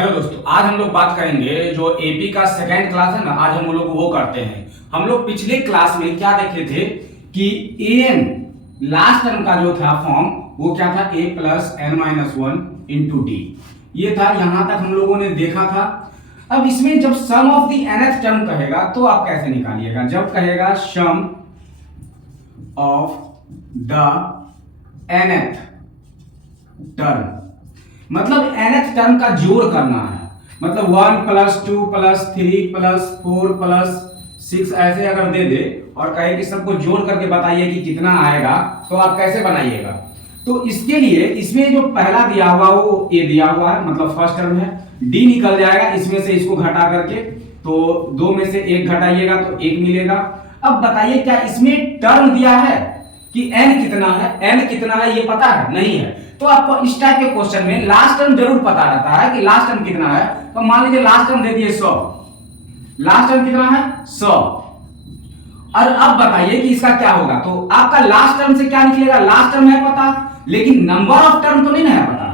Hello दोस्तों, आज हम लोग बात करेंगे जो एपी का सेकेंड क्लास है ना। आज हम लोग वो करते हैं। हम लोग पिछले क्लास में क्या देखे थे कि एन लास्ट टर्म का जो था फॉर्म वो क्या था, a plus n minus one into d. ये था, यहां तक हम लोगों ने देखा था। अब इसमें जब सम ऑफ द nth टर्म कहेगा तो आप कैसे निकालिएगा। जब कहेगा सम ऑफ द nth टर्म, मतलब nth टर्म का जोड़ करना है। मतलब 1 प्लस 2 प्लस 3 प्लस 4 प्लस 6 ऐसे अगर दे दे और कहे कि सबको जोड़ करके बताइए कि कितना आएगा, तो आप कैसे बनाइएगा। तो इसके लिए इसमें जो पहला दिया हुआ वो ए दिया हुआ है, मतलब फर्स्ट टर्म है। डी निकल जाएगा इसमें से, इसको घटा करके, तो दो में से एक घटाइएगा तो एक मिलेगा। अब बताइए क्या इसमें टर्म दिया है कि n कितना है, n कितना है ये पता है? नहीं है। तो आपको इस टाइप के क्वेश्चन में लास्ट टर्म जरूर पता रहता है कि लास्ट टर्म कितना है। तो मान लीजिए लास्ट टर्म दे दिए 100, लास्ट टर्म कितना है 100। और अब बताइए कि इसका क्या होगा। तो आपका लास्ट टर्म से क्या निकलेगा, लास्ट टर्म है पता, लेकिन नंबर ऑफ टर्म तो नहीं है पता।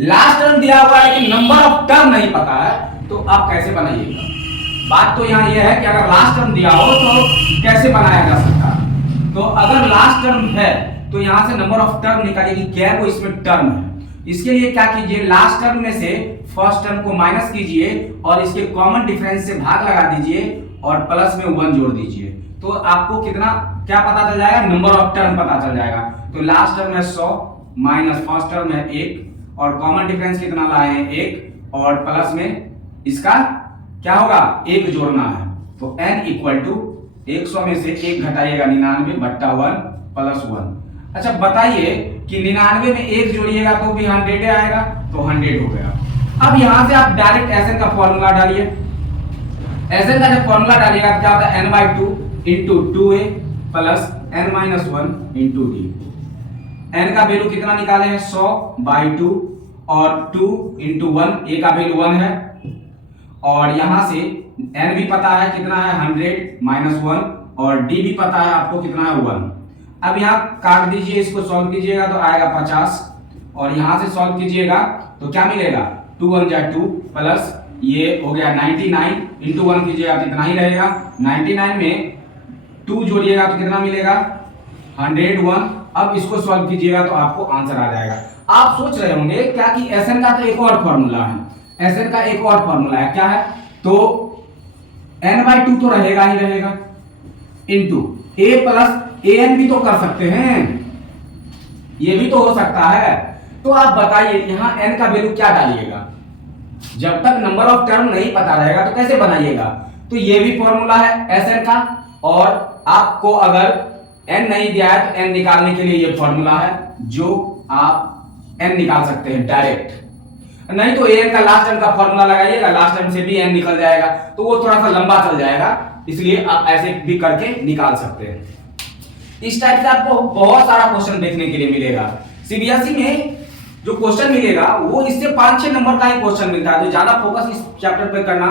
लास्ट टर्म दिया हुआ है लेकिन नंबर ऑफ टर्म नहीं पता है, तो आप कैसे बनाइएगा। बात तो यहाँ यह है कि अगर लास्ट टर्म दिया हो तो कैसे बनाया जा सकता है। तो अगर लास्ट टर्म है तो यहां से नंबर ऑफ टर्म निकालिए कि क्या वो इसमें टर्म है। इसके लिए क्या कीजिए, लास्ट टर्म में से फर्स्ट टर्म को माइनस कीजिए और इसके कॉमन डिफरेंस से भाग लगा दीजिए और प्लस में 1 जोड़ दीजिए। तो आपको कितना क्या पता चल जाएगा, नंबर ऑफ टर्म पता चल जाएगा। तो लास्ट टर्म है 100 माइनस फर्स्ट टर्म है 1 और कॉमन डिफरेंस कितना लाए हैं 1 और प्लस में इसका क्या होगा 1 जोड़ना है। तो n इक्वल टू 100 में से 1 घटाइएगा 99 बट्टा 1 प्लस 1। अच्छा बताइए कि 99 में 1 जोड़िएगा तो भी 100 आएगा, तो 100 हो गया। अब यहां से आप डायरेक्ट एसएन का फॉर्मूला डालिए। एसएन का जब फॉर्मूला डालिएगा तो क्या होता है, n/2 into 2a plus n-1 into D. n का वैल्यू कितना निकाले हैं 100/2 और 2 इंटू 1, a का वैल्यू 1 है और यहां से n भी पता है कितना है 100 माइनस 1 और d भी पता है आपको कितना है 1। अब यहाँ काट दीजिए, इसको सॉल्व कीजिएगा तो आएगा 50 और यहां से सॉल्व कीजिएगा तो क्या मिलेगा 2 1 जा 2 प्लस ये हो गया 99 इंटू 1 कीजिएगा तो इतना ही रहेगा। 99 में 2 जोड़िएगा तो कितना मिलेगा 101। अब इसको सॉल्व कीजिएगा तो आपको आंसर आ जाएगा। आप सोच रहे होंगे क्या कि एसएन का तो एक और फॉर्मूला है, एसएन का एक और फॉर्मूला है, क्या है, तो n/2 तो रहेगा ही रहेगा इंटू a प्लस an भी तो कर सकते हैं, ये भी तो हो सकता है। तो आप बताइए यहां n का वैल्यू क्या डालिएगा। जब तक नंबर ऑफ टर्म नहीं पता रहेगा तो कैसे बनाइएगा। तो ये भी फॉर्मूला है एसएन का और आपको अगर n नहीं दिया है तो n निकालने के लिए ये फॉर्मूला है जो आप n निकाल सकते हैं डायरेक्ट। नहीं तो an का लास्ट टर्म का फॉर्मूला लगाइएगा, लास्ट टर्म से भी n निकल जाएगा, तो वो थोड़ा सा लंबा चल जाएगा, इसलिए आप ऐसे भी करके निकाल सकते हैं। इस टाइप से आपको बहुत सारा क्वेश्चन देखने के लिए मिलेगा। सीबीएसई में जो क्वेश्चन मिलेगा वो इससे 5-6 नंबर का ही क्वेश्चन मिलता है। तो ज्यादा फोकस इस चैप्टर पे करना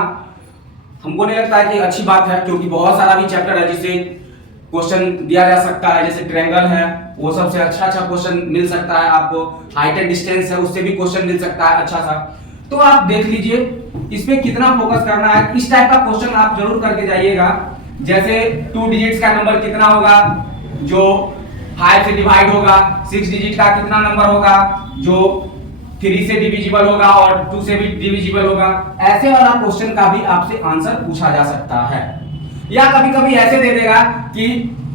हमको नहीं लगता है कि अच्छी बात है, क्योंकि बहुत सारा भी चैप्टर है जिससे क्वेश्चन दिया जा सकता है। जैसे ट्रायंगल है, वो सबसे अच्छा क्वेश्चन मिल सकता है आपको। हाइट एंड डिस्टेंस है, उससे भी क्वेश्चन मिल सकता है अच्छा सा। तो आप देख लीजिए इसमें कितना फोकस करना है। इस टाइप का क्वेश्चन आप जरूर करके जाइएगा। जैसे 2 डिजिट्स का नंबर कितना होगा जो 5 से डिवाइड होगा, 6 डिजिट का कितना नंबर होगा जो 3 से डिविजिबल होगा और 2 से भी डिविजिबल होगा। ऐसे वाला क्वेश्चन का भी आपसे आंसर पूछा जा सकता है। या कभी कभी ऐसे दे देगा कि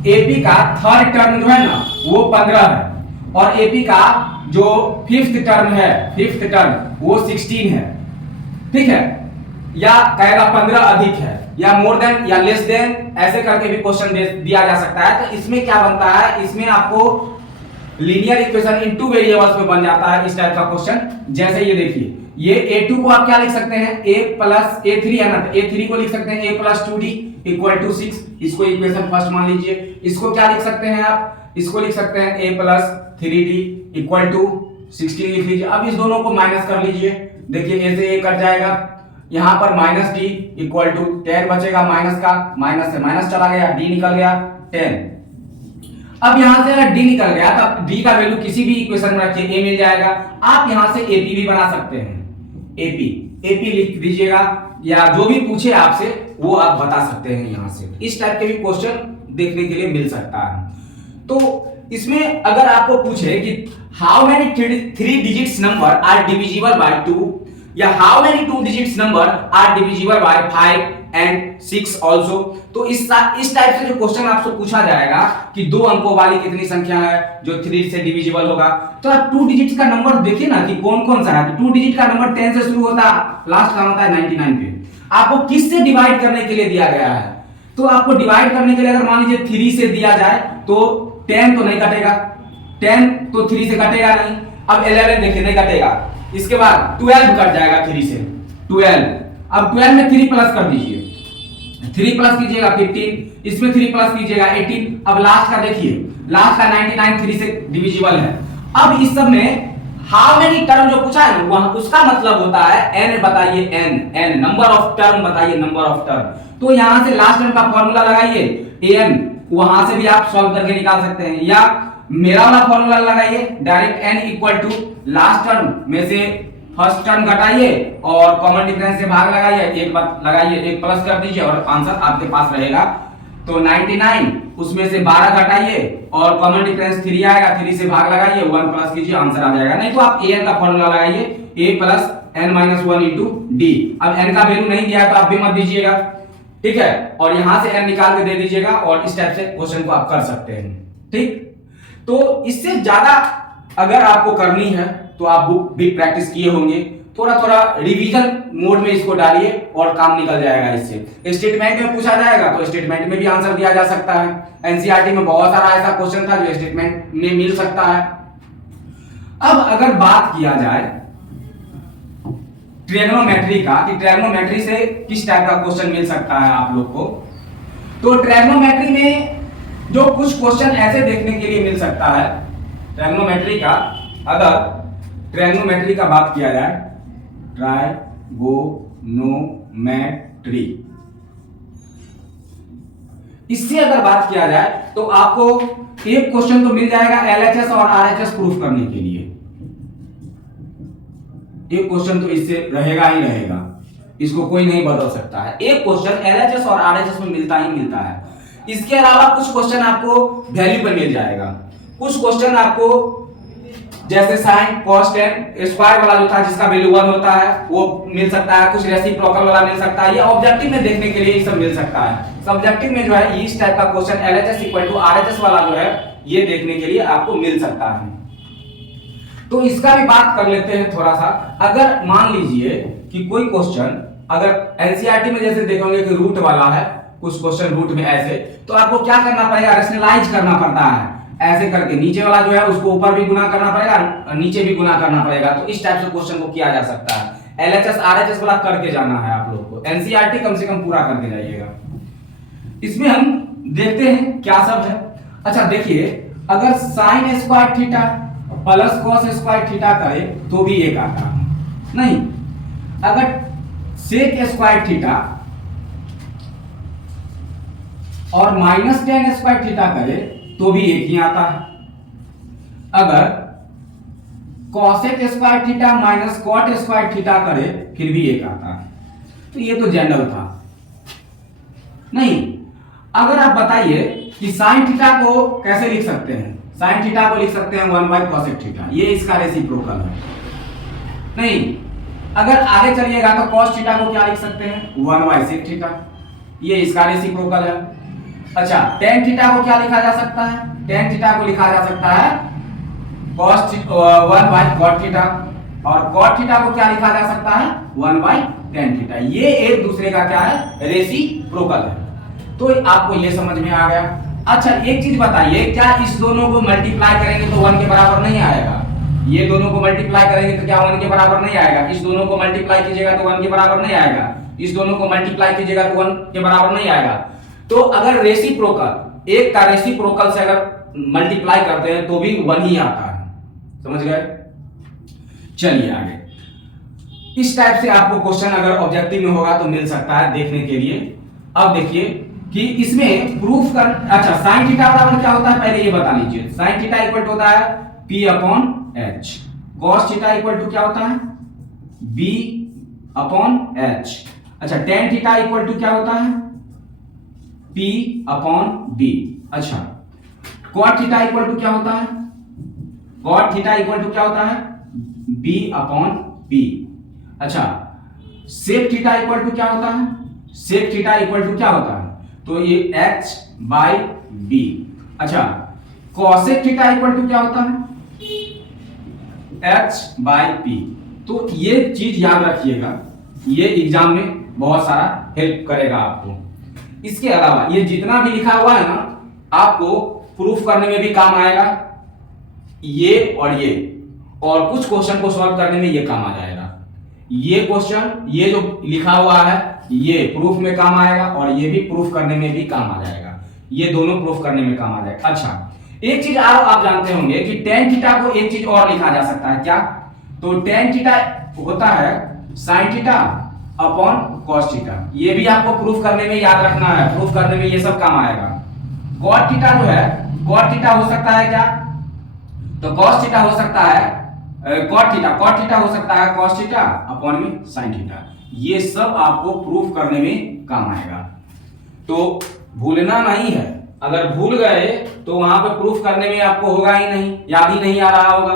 एपी का थर्ड टर्म जो है ना वो 15 है और एपी का जो फिफ्थ टर्म है, फिफ्थ टर्म वो 16 है, ठीक है। या कहेगा 15 अधिक है या मोर देन या लेस देन, ऐसे करके भी क्वेश्चन दिया जा सकता है। तो इसमें क्या बनता है, इसमें आपको लीनियर इक्वेशन इन 2 वेरिएबल्स में बन जाता है इस टाइप का क्वेश्चन। जैसे ये देखिए, ये a2 को आप क्या लिख सकते हैं a प्लस a3 है ना, तो a3 को लिख सकते हैं a plus 2d equal to 6। इसको इक्वेशन फर्स्ट मान लीजिए। इसको क्या लिख सकते हैं आप, इसको लिख सकते हैं a plus 3d equal to 16 लिख लीजिए। अब इस दोनों को माइनस कर लीजिए, देखिए a से a कट जाएगा, यहाँ पर माइनस डी इक्वल टू 10 बचेगा, माइनस का माइनस से माइनस चला गया, डी निकल गया 10। अब यहां से अगर डी निकल गया तो डी का वैल्यू किसी भी इक्वेशन में रखिए a मिल जाएगा। आप यहां से एपी भी बना सकते हैं, एपी एपी लिख दीजिएगा, या जो भी पूछे आपसे वो आप बता सकते हैं यहां से। इस टाइप के भी क्वेश्चन देखने के लिए मिल सकता है। तो इसमें अगर आपको पूछे कि how many 3 digits number are divisible by 2, या how many 2 digits number are divisible by 5 and 6 also, तो इस टाइप से जो क्वेश्चन आपसे पूछा जाएगा कि 2 अंकों वाली कितनी संख्या है जो 3 से डिविजिबल होगा, तो आप 2 डिजिट्स का नंबर देखिए ना कि कौन कौन सा है। 2 डिजिट का नंबर 10 से शुरू होता है, लास्ट का होता है 99 पे। आपको किस से डिवाइड करने के लिए दिया गया है, तो आपको डिवाइड करने के लिए अगर मान लीजिए 3 से दिया जाए तो 10 तो नहीं कटेगा, 10 तो 3 से कटेगा नहीं। अब 11 देखिए नहीं कटेगा, इसके बाद 12 कट जाएगा 3 से, 12। अब 12 में 3 प्लस कर दीजिए, 3 प्लस कीजिएगा 15, इसमें 3 प्लस कीजिएगा 18। अब लास्ट का देखिए, लास्ट का 99 3 से डिविजिबल है। अब इस सब में हाउ मेनी टर्म जो पूछा है वहां उसका मतलब होता है n, बताइए n नंबर ऑफ टर्म, बताइए नंबर ऑफ टर्म। तो यहां से लास्ट टर्म का फॉर्मूला लगाइए an, वहां से भी आप सॉल्व करके निकाल सकते हैं, या मेरा वाला फॉर्मूला लगाइए direct n equal to last term में से फर्स्ट टर्म घटाइए और कॉमन डिफरेंस से भाग लगाइए, एक बार लगाइए, एक प्लस कर दीजिए और आंसर आपके पास रहेगा। तो 99 उसमें से 12 घटाइए और कॉमन डिफरेंस 3 आएगा, 3 से भाग लगाइए, 1 प्लस कीजिए, आंसर आ जाएगा। नहीं तो आप an का फॉर्मूला लगाइए, a plus n minus 1 into D. अब n का वैल्यू नहीं दिया है तो आप भी मत दीजिएगा, ठीक है, और यहां से n निकाल के दे दीजिएगा और इस टाइप से क्वेश्चन को आप कर सकते हैं। ठीक, तो इससे ज्यादा अगर आपको करनी है तो आप बुक भी प्रैक्टिस किए होंगे, थोड़ा थोड़ा रिवीजन मोड में इसको डालिए और काम निकल जाएगा इससे। स्टेटमेंट में पूछा जाएगा तो स्टेटमेंट में भी आंसर दिया जा सकता है। एनसीईआरटी में बहुत सारा ऐसा क्वेश्चन था जो स्टेटमेंट में मिल सकता है। अब अगर बात किया जाए ट्रिग्नोमेट्री का, कि ट्रिग्नोमेट्री से किस टाइप का क्वेश्चन मिल सकता है आप लोग को, तो ट्रिग्नोमेट्री में जो कुछ क्वेश्चन ऐसे देखने के लिए मिल सकता है ट्रिग्नोमेट्री का, अगर ट्रिग्नोमेट्री का बात किया जाए, ट्राइगोनोमेट्री, इससे अगर बात किया जाए तो आपको एक क्वेश्चन तो मिल जाएगा एलएचएस और आरएचएस प्रूफ करने के लिए। एक क्वेश्चन तो इससे रहेगा ही रहेगा, इसको कोई नहीं बदल सकता है। एक क्वेश्चन एलएचएस और आरएचएस में मिलता ही मिलता है। इसके अलावा कुछ क्वेश्चन आपको वैल्यू पर मिल जाएगा, कुछ क्वेश्चन आपको जैसे साइन कॉस टेन स्क्वायर वाला जो था जिसका वैल्यू 1 होता है वो मिल सकता है, कुछ रेसिप्रोकल वाला मिल सकता है। ये ऑब्जेक्टिव में देखने के लिए ये सब मिल सकता है। सब्जेक्टिव में जो है इस टाइप का question LHS equal to RHS वाला जो है ये देखने के लिए आपको मिल सकता है। तो इसका भी बात कर लेते हैं थोड़ा सा। अगर मान लीजिए कि कोई क्वेश्चन अगर एनसीईआरटी में जैसे देखेंगे कि रूट वाला है, कुछ क्वेश्चन रूट में ऐसे, तो आपको क्या करना पड़ेगा, रैशनलाइज करना पड़ता है ऐसे करके, नीचे वाला जो है उसको ऊपर भी गुना करना पड़ेगा, नीचे भी गुना करना पड़ेगा। तो इस टाइप से क्वेश्चन को किया जा सकता है। एलएचएस आरएचएस वाला करके जाना है आप लोग को, एनसीईआरटी कम से कम पूरा करके जाइएगा। इसमें हम देखते हैं क्या सब है। अच्छा देखिए, अगर sine square theta plus cos square theta करे तो भी एक आता है, नहीं अगर सेक स्क्वायर थीटा और माइनस टेन स्क्वायर थीटा करे तो भी एक ही आता है। अगर cosec square theta minus cot square theta करे फिर भी एक आता है। तो ये तो जनरल था। नहीं, अगर आप बताइए कि साइन थीटा को कैसे लिख सकते हैं, साइन थीटा को लिख सकते हैं 1 बाय कॉसेक थीटा, ये इसका रेसिप्रोकल है। नहीं, अगर आगे चलिएगा तो कॉस थीटा को क्या लिख सकते हैं 1 बाय सेक थीटा, ये इसका रेसिप्रोकल है। अच्छा, टेन थीटा को क्या लिखा जा सकता है, टेन थीटा को लिखा जा सकता है cos 1 बाय cot थीटा, और cot थीटा को क्या लिखा जा सकता है 1 बाय tan थीटा। ये एक दूसरे का क्या है, रेसिप्रोकल है। तो आपको ये समझ में आ गया। अच्छा एक चीज बताइए, क्या इस दोनों को मल्टीप्लाई करेंगे तो 1 के बराबर नहीं आएगा? ये दोनों को मल्टीप्लाई करेंगे तो क्या 1 के बराबर नहीं आएगा? इस दोनों को मल्टीप्लाई कीजिएगा तो 1 के बराबर नहीं आएगा, इस दोनों को मल्टीप्लाई कीजिएगा तो 1 के बराबर नहीं आएगा। तो अगर रेसिप्रोकल, एक का रेसिप्रोकल से अगर मल्टीप्लाई करते हैं तो भी 1 ही आता है, समझ गए? चलिए आगे। इस टाइप से आपको क्वेश्चन अगर ऑब्जेक्टिव में होगा तो मिल सकता है देखने के लिए। अब देखिए कि इसमें प्रूफ कर, अच्छा साइन थीटा बराबर क्या होता है पहले ये बता लीजिए। साइन थीटा इक्वल टू होता है P/H, cos theta equal to क्या होता है B अपॉन एच। अच्छा, टेन थीटा इक्वल टू क्या होता है? P upon B. अच्छा, कॉट थीटा इक्वल टू क्या होता है? कॉट थीटा इक्वल टू क्या होता है? B upon P। अच्छा, सेक थीटा इक्वल टू क्या होता है? सेक थीटा इक्वल टू क्या होता है? तो ये H बाई बी। अच्छा, कॉसेक थीटा इक्वल टू क्या होता है? H by P. तो ये चीज याद रखिएगा, ये एग्जाम में बहुत सारा हेल्प करेगा आपको। इसके अलावा ये जितना भी लिखा हुआ है ना, आपको प्रूफ करने में भी काम आएगा, ये और कुछ क्वेश्चन को सॉल्व करने में ये काम आ जाएगा। ये क्वेश्चन, ये जो लिखा हुआ है, ये प्रूफ में काम आएगा और ये भी प्रूफ करने में भी काम आ जाएगा। ये दोनों प्रूफ करने में काम आ जाएगा। अच्छा, एक चीज आप जानते होंगे कि टेन थीटा को एक चीज और लिखा जा सकता है, क्या? तो टेन थीटा होता है sine theta upon cos theta. ये भी आपको प्रूफ करने में याद रखना है, प्रूफ करने में ये सब काम आएगा। कॉट थीटा जो है, कॉट थीटा हो सकता है क्या? तो कॉस थीटा हो सकता है कॉट थीटा हो सकता है कॉस थीटा अपॉन में साइन थीटा। ये सब आपको प्रूफ करने में काम आएगा, तो भूलना नहीं है। अगर भूल गए तो वहां पे प्रूफ करने में आपको होगा ही नहीं, याद ही नहीं आ रहा होगा।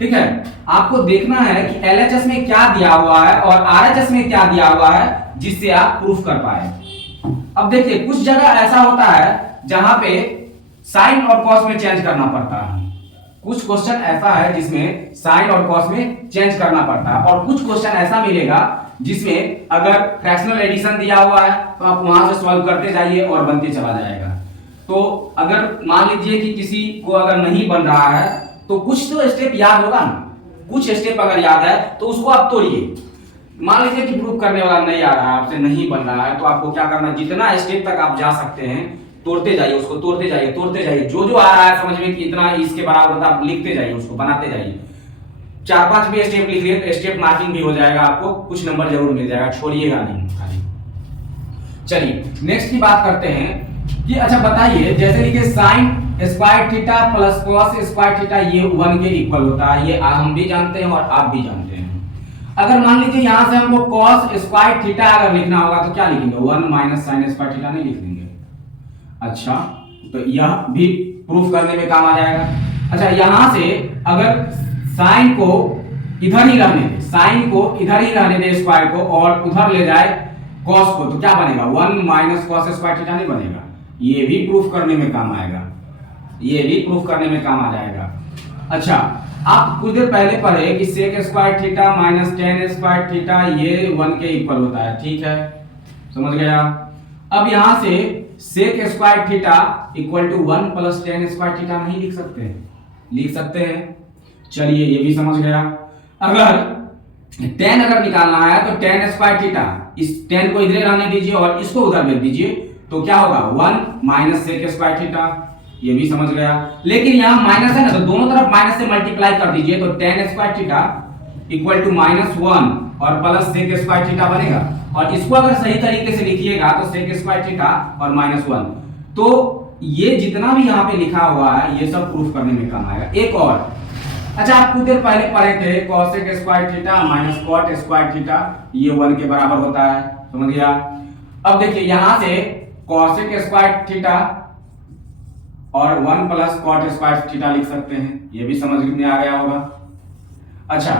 ठीक है, आपको देखना है कि एलएचएस में क्या दिया हुआ है और आरएचएस में क्या दिया हुआ है, जिससे आप प्रूफ कर पाए। अब देखिए, कुछ जगह ऐसा होता है जहां पे साइन और कॉस में चेंज करना पड़ता है। कुछ क्वेश्चन ऐसा है जिसमें साइन और कॉस में चेंज करना पड़ता है, और कुछ क्वेश्चन ऐसा मिलेगा जिसमें अगर फ्रैक्शनल एडिशन दिया हुआ है तो आप वहां से सॉल्व करते जाइए और बनते चला जाएगा। तो अगर मान लीजिए कि किसी को अगर नहीं बन रहा है तो कुछ तो स्टेप याद होगा ना, कुछ स्टेप अगर याद है तो उसको आप तोड़िए। मान लीजिए कि प्रूफ करने वाला नहीं आ रहा है, आपसे नहीं बन रहा है, तो आपको क्या करना है, जितना स्टेप तक आप जा सकते हैं तोड़ते जाइए, उसको तोड़ते जाइए। जो आ रहा है समझ में कि इतना इसके बराबर होता है, आप लिखते जाइए, उसको बनाते जाइए। 4-5 भी स्टेप लिख लिए तो स्टेप मार्किंग भी हो जाएगा, आपको कुछ नंबर जरूर मिल जाएगा, छोड़िएगा नहीं खाली। चलिए नेक्स्ट की बात करते हैं कि अच्छा बताइए, जैसे लिखे sign square theta plus cos square theta, ये 1 के इक्वल होता है। ये हम भी जानते हैं और आप भी जानते हैं। अगर मान लीजिए यहां से हमको कॉस स्क्वायर थीटा अगर लिखना होगा तो क्या लिखेंगे? 1 माइनस साइन स्क्वायर थीटा नहीं लिख देंगे? अच्छा, तो यह भी प्रूफ करने में काम आ जाएगा। अच्छा, यहां से अगर साइन को इधर ही रहने दे, स्क्वायर को, और उधर ले जाए कॉस को, तो क्या बनेगा? 1 माइनस कॉस स्क्वायर थीटा नहीं बनेगा? ये भी प्रूफ करने में काम आएगा, ये भी प्रूफ करने में काम आ जाएगा। अच्छा, आप कुछ देर पहले पढ़े कि sec square theta minus tan square theta ये 1 के इक्वल होता है। ठीक है, समझ गया। अब यहां से sec square theta equal to 1 plus tan square theta नहीं लिख सकते हैं? लिख सकते हैं। चलिए, ये भी समझ गया। अगर टेन अगर निकालना है तो टेन स्क्वायर थीटा, इस टेन को इधर रहने दीजिए और इसको उधर भेज दीजिए, तो क्या होगा? 1 माइनस सेक स्क्वायर थीटा। ये भी समझ गया। लेकिन यहां माइनस है ना, तो दोनों तरफ माइनस से मल्टीप्लाई कर दीजिए, तो tan square theta equal to -1 और प्लस सेक स्क्वायर थीटा बनेगा। और इसको अगर सही तरीके से लिखिएगा तो सेक स्क्वायर थीटा और -1, तो ये जितना भी यहाँ पे लिखा हुआ है ये सब प्रूफ करने में काम आएगा। एक और, अच्छा, आप कुछ देर पहले पढ़े थे cosec square theta minus cot square theta, ये 1 के बराबर होता है। समझ गया। अब देखिए, यहां से कॉसेक स्क्वायर थीटा और 1 प्लस कॉट स्क्वायर थीटा लिख सकते हैं, ये भी समझ में आ गया होगा। अच्छा,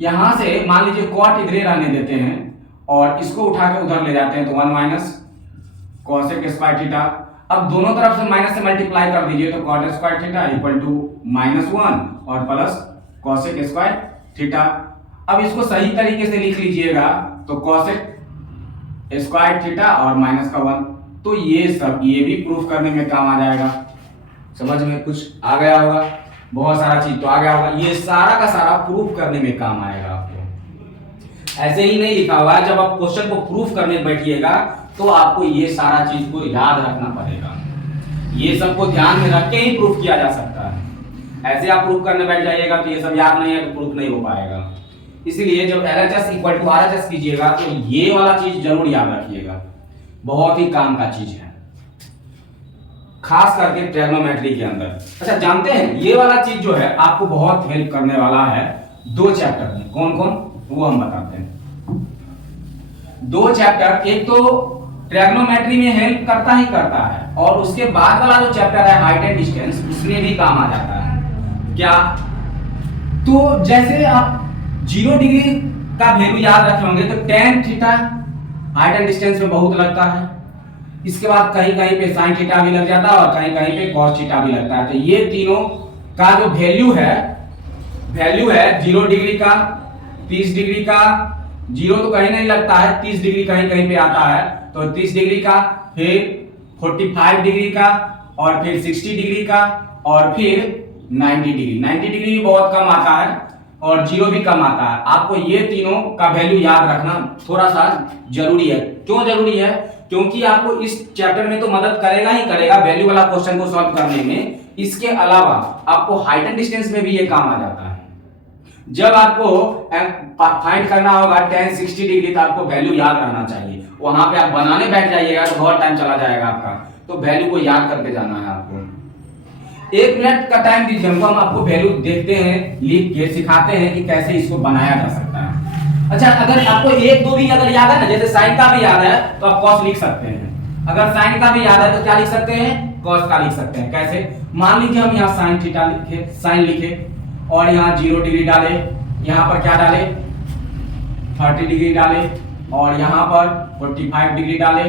यहां से मान लीजिए कॉट इधर रहने देते हैं और इसको उठा के उधर ले जाते हैं, तो 1 माइनस कॉसेक स्क्वायर थीटा। अब दोनों तरफ से माइनस से मल्टीप्लाई कर दीजिए, तो cot square theta equal to -1 और प्लस कॉसेक स्क्वायर थीटा। अब इसको सही तरीके से लिख लीजिएगा, तो कॉसेक स्क्वायर थीटा और माइनस का 1, तो ये सब ये भी प्रूफ करने में काम आ जाएगा। समझ में कुछ आ गया होगा, बहुत सारा चीज तो आ गया होगा। ये सारा का सारा प्रूफ करने में काम आएगा आपको। ऐसे ही नहीं लिखा हुआ है, जब आप क्वेश्चन को प्रूफ करने बैठिएगा तो आपको ये सारा चीज को याद रखना पड़ेगा। ये सबको ध्यान में रख के ही प्रूफ किया जा सकता है। ऐसे आप प्रूफ करने बैठ जाइएगा तो ये सब याद नहीं है तो प्रूफ नहीं हो पाएगा। इसीलिए जब LHS इक्वल टू RHS कीजिएगा तो ये वाला चीज जरूर याद रखिएगा, बहुत ही काम का चीज है, खास करके ट्रिग्नोमेट्री के अंदर। अच्छा, जानते हैं ये वाला चीज जो है आपको बहुत हेल्प करने वाला है 2 चैप्टर में। कौन कौन, वो हम बताते हैं। दो चैप्टर, एक तो ट्रिग्नोमेट्री में हेल्प करता ही करता है और उसके बाद वाला जो चैप्टर है हाइट एंड डिस्टेंस उसमें भी काम आ जाता है। क्या? तो जैसे आप 0 डिग्री का वैल्यू याद रखे होंगे तो tan theta height and distance में बहुत लगता है। इसके बाद कहीं कहीं पे sin थीटा भी लग जाता है और कहीं कहीं पे cos थीटा भी लगता है। तो ये तीनों का जो वैल्यू है 0 डिग्री का, 30 डिग्री का, 0 तो कहीं नहीं लगता है, 30 डिग्री कहीं कहीं पे आता है, तो 30 डिग्री का, फिर 45 डिग्री का, और फिर 60 डिग्री का, और फिर 90 डिग्री भी बहुत कम आता है और 0 भी कम आता है। आपको ये तीनों का वैल्यू याद रखना थोड़ा सा जरूरी है। क्यों जरूरी है? क्योंकि आपको इस चैप्टर में तो मदद करेगा ही करेगा वैल्यू वाला क्वेश्चन को सॉल्व करने में, इसके अलावा आपको हाइट एंड डिस्टेंस में भी ये काम आ जाता है। जब आपको फाइंड करना होगा tan 60 डिग्री तो आपको वैल्यू याद रहना चाहिए। वहां पे आप बनाने बैठ जाइएगा तो बहुत टाइम चला जाएगा आपका, तो वैल्यू को याद करके जाना है आपको। 1 मिनट का टाइम दीजिए हमको, हम आपको वैल्यू देखते हैं, लिख के सिखाते हैं कि कैसे इसको बनाया जा सकता है। अच्छा, अगर आपको 1 2 भी अगर याद है ना, जैसे साइन का भी याद है तो आप cos लिख सकते हैं। अगर साइन का भी याद है तो क्या लिख सकते हैं? cos का लिख सकते हैं। कैसे? मान लीजिए हम यहाँ sin थीटा लिखे, sin लिखे और यहाँ 0 डिग्री डाले, यहाँ पर क्या डाले 30 डिग्री डाले, और यहाँ पर 45 डिग्री डाले,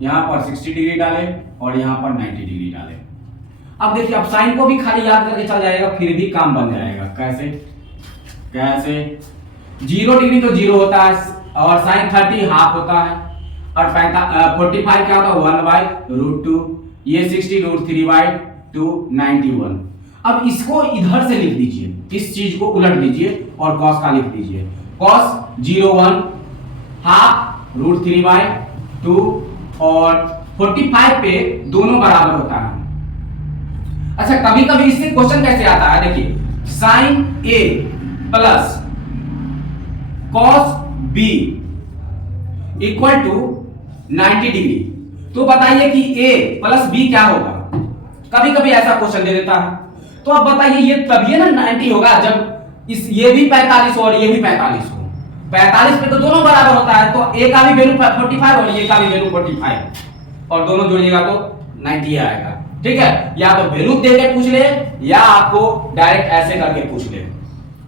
यहाँ पर 60 डिग्री डाले, और यहाँ पर 90 डिग्री डाले। अब देखिए, अब साइन को भी खाली याद करके चल जाएगा, फिर भी काम बन जाएगा। कैसे? 0 डिग्री तो 0 होता है और साइन 30 हाफ होता है, और 45 क्या होता है 1/√2, ये 60 √3/2 91। अब इसको इधर से लिख दीजिए, इस चीज को उलट दीजिए और cos का लिख दीजिए। cos 0 1 हाफ √3/2, और 45 पे दोनों बराबर होता है। अच्छा, कभी कभी इससे क्वेश्चन कैसे आता है, देखिए sin A plus cos B equal to 90 degree. तो बताइए कि A प्लस B क्या होगा? कभी कभी ऐसा क्वेश्चन दे देता है, तो अब बताइए ये तभी ना 90 होगा जब ये भी 45 और ये भी 45 हो। 45 पे तो दोनों बराबर होता है, तो A का भी वैल्यू 45 और ये का भी वैल्यू 45, और दोनों जोड़िएगा तो 90 आएगा। ठीक है, या तो वैल्यू देके पूछ ले या आपको डायरेक्ट ऐसे करके पूछ ले।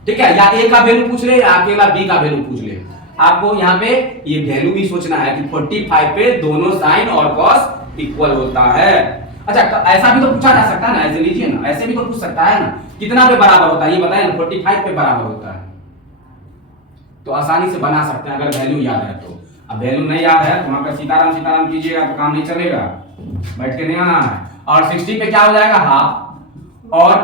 ठीक है, या A का वैल्यू पूछ ले या अकेला B का वैल्यू पूछ ले। आपको यहाँ पे ये वैल्यू भी सोचना है कि 45 पे दोनों साइन और cos इक्वल होता है। अच्छा, ऐसा भी तो पूछा जा सकता है ना, ऐसे लीजिए ना, ऐसे भी तो पूछ सकता है ना, कितना पे बराबर होता है ये बताइए ना, 45 पे बराबर होता है। तो आसानी से बना सकते हैं अगर वैल्यू याद है तो। अब वैल्यू नहीं याद है तो वहां पर सीताराम कीजिएगा तो काम नहीं चलेगा, बैठ के नहीं आना है। और 60 पे क्या हो जाएगा हाफ, और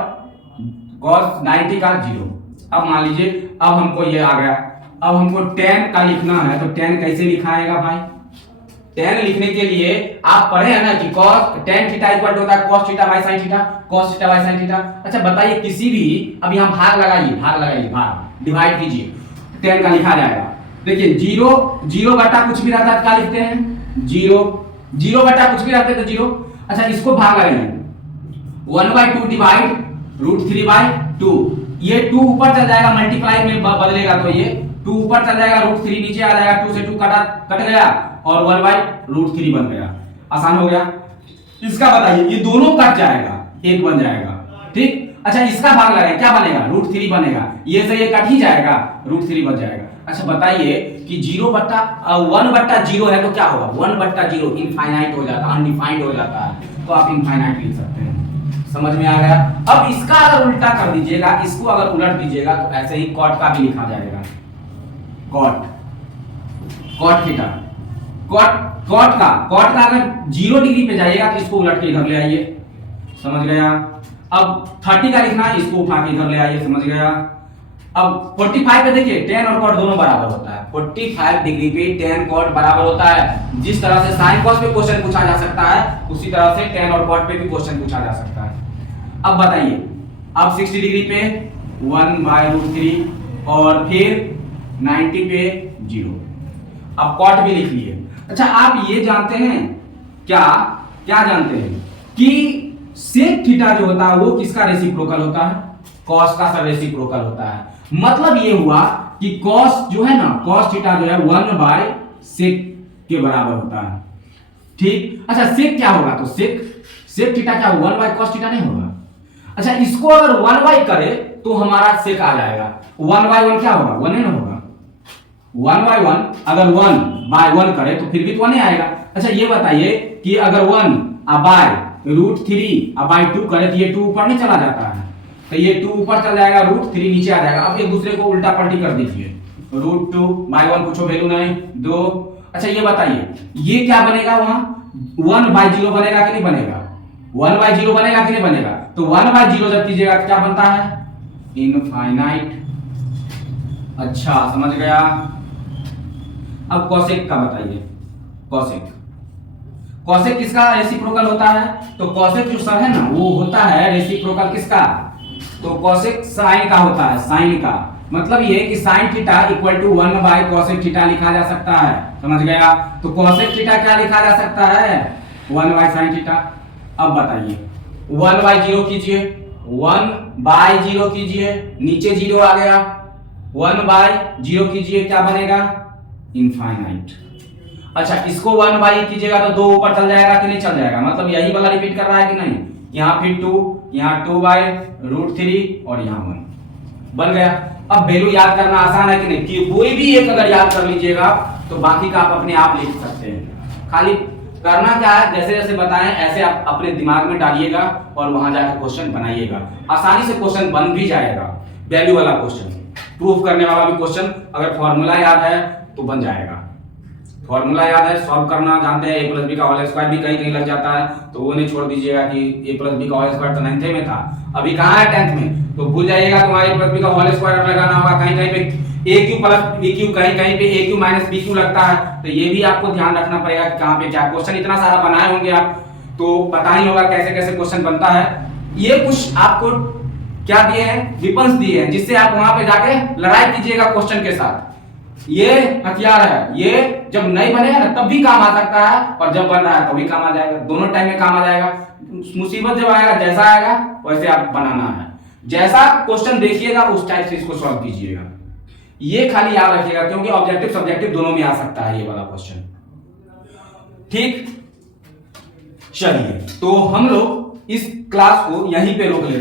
cos 90 का 0। अब मान लीजिए अब हमको ये आ गया, अब हमको tan का लिखना है, तो tan कैसे लिखाएगा भाई? tan लिखने के लिए आप पढ़े हैं ना कि tan थीटा इक्वल होता है cos theta by sin theta, cos theta by sin theta. अच्छा बताइए, किसी भी, अब यहाँ भाग लगाइए, भाग डिवाइड कीजिए, tan का लिखा जाएगा। देखिए 0 बटा कुछ भी रहता है क्या लिखते हैं? 0 बटा कुछ भी रहता है तो 0। अच्छा, इसको भाग लगाइए, 1/2 डिवाइड √3/2, ये 2 ऊपर चल जाएगा, मल्टीप्लाई में बदलेगा तो ये 2 ऊपर चल जाएगा, √3 नीचे आ जाएगा, 2 से 2 कट गया और 1/√3 बन गया। आसान हो गया। इसका बताइए, ये दोनों कट जाएगा, एक बन जाएगा। ठीक, अच्छा इसका भाग लगाए, क्या बनेगा? √3 बनेगा, ये से ये कट ही जाएगा, √3 बच जाएगा। अच्छा बताइए कि 1/0 है तो क्या होगा? 1/0 इनफाइनाइट हो जाता है, अनडिफाइंड हो जाता है, तो आप इनफाइनाइट लिख सकते हैं। समझ में आ गया? अब इसका अगर उल्टा कर दीजिएगा, इसको अगर उलट दीजिएगा तो ऐसे ही cot का भी लिखा जाएगा, cot थीटा। cot का अगर 0 डिग्री पे जाइएगा तो इसको उलट के इधर ले आइए, समझ गया? अब 30 का लिखना है, इसको उठा के इधर ले आइए, समझ गया? अब 45 पे देखिए tan और cot दोनों बराबर होता है, 45 डिग्री पे tan cot बराबर होता है। जिस तरह से sin cos पे क्वेश्चन पूछा जा सकता है, उसी तरह से tan और cot पे भी क्वेश्चन पूछा जा सकता है। अब बताइए, अब 60 डिग्री पे 1/√3 और फिर 90 पे 0। अब cot भी लिख लिए। अच्छा, आप ये जानते हैं क्या जानते हैं कि sec थीटा जो होता है वो किसका रेसिप्रोकल होता है? cos का सब रेसिप्रोकल होता है। मतलब ये हुआ कि cos जो है ना, cos थीटा जो है 1/sec सेक के बराबर होता है। ठीक, अच्छा सेक क्या होगा, तो सेक थीटा क्या होगा, 1 cos थीटा नहीं होगा। अच्छा इसको अगर 1 करे तो हमारा सेक आ जाएगा, 1/1 क्या होगा, 1 ही ना होगा। 1/1 अगर 1/1 करे तो फिर भी तो 1 ही आएगा। अच्छा ये बताइए कि अगर 1/√3/2 करे तो ये 2 ऊपर नहीं चला जाता है, तो ये 2 ऊपर चला जाएगा, √3 नीचे आ जाएगा। अब एक दूसरे को उल्टा पलटी कर दीजिए, √2/1 कुछ वैल्यू नहीं, 2। अच्छा ये बताइए ये क्या बनेगा, वहां 1/0 बनेगा कि नहीं बनेगा, 1/0 बनेगा कि नहीं बनेगा। तो 1/0 जब कीजिएगा तो क्या बनता है, इनफाइनाइट। अच्छा समझ गया। अब कोसेक का बताइए, कोसेक किसका रेसिप्रोकल होता है, तो कोसेक जो सर है ना वो होता है रेसिप्रोकल किसका, तो कोसेक साइन का होता है, साइन का मतलब ये कि साइन थीटा इक्वल टू 1/कोसेक थीटा लिखा जा सकता है, समझ गया। तो कोसेक थीटा क्या लिखा जा सकता है, 1/sin थीटा। अब बताइए 1/0 कीजिए, 1/0 कीजिए, नीचे 0 आ गया, 1/0 कीजिए क्या बनेगा, इनफाइनाइट। अच्छा इसको 1/e कीजिएगा तो 2 ऊपर चल जाएगा कि नहीं चल जाएगा, मतलब यही वाला रिपीट कर रहा है कि नहीं, यहाँ फिर 2, यहाँ 2/√3 और यहाँ 1 बन गया। अब वैल्यू याद करना आसान है कि नहीं, कि कोई भी एक अगर याद कर लीजिएगा तो बाकी का आप अपने आप लिख सकते हैं। खाली करना क्या है, जैसे जैसे बताएं ऐसे आप अपने दिमाग में डालिएगा और वहां जाकर क्वेश्चन बनाइएगा, आसानी से क्वेश्चन बन भी जाएगा। वैल्यू वाला क्वेश्चन, प्रूफ करने वाला भी क्वेश्चन, अगर फॉर्मूला याद है तो बन जाएगा। फॉर्मूला याद है, सॉल्व करना जानते हैं, a + b का होल स्क्वायर भी कहीं कहीं लग जाता है, तो वो नहीं छोड़ दीजिएगा कि a + b का होल स्क्वायर तो 9th में था, अभी कहाँ है 10th में, तो भूल जाइएगा। तुम्हारे a + b का होल स्क्वायर लगाना होगा, कहीं कहीं पे aq + bq, कहीं कहीं पे aq - bq लगता है, तो ये भी आपको ध्यान रखना पड़ेगा कि कहाँ पे क्या क्वेश्चन। इतना सारा बनाए होंगे आप तो पता ही होगा कैसे कैसे क्वेश्चन बनता है। ये कुछ आपको क्या दिए हैं, विपन्स दिए हैं, जिससे आप वहां पे जाके लड़ाई कीजिएगा क्वेश्चन के साथ। ये हथियार है, ये जब नहीं बनेगा ना तब भी काम आ सकता है, और जब बन रहा है तभी काम आ जाएगा, दोनों टाइम में काम आ जाएगा। मुसीबत जब आएगा जैसा आएगा वैसे आप बनाना है, जैसा क्वेश्चन देखिएगा उस टाइप से इसको सॉल्व कीजिएगा। ये खाली याद रखिएगा क्योंकि ऑब्जेक्टिव सब्जेक्टिव दोनों में आ सकता है ये वाला क्वेश्चन। ठीक, चलिए तो हम लोग इस क्लास को यहीं पे रोक लेते हैं।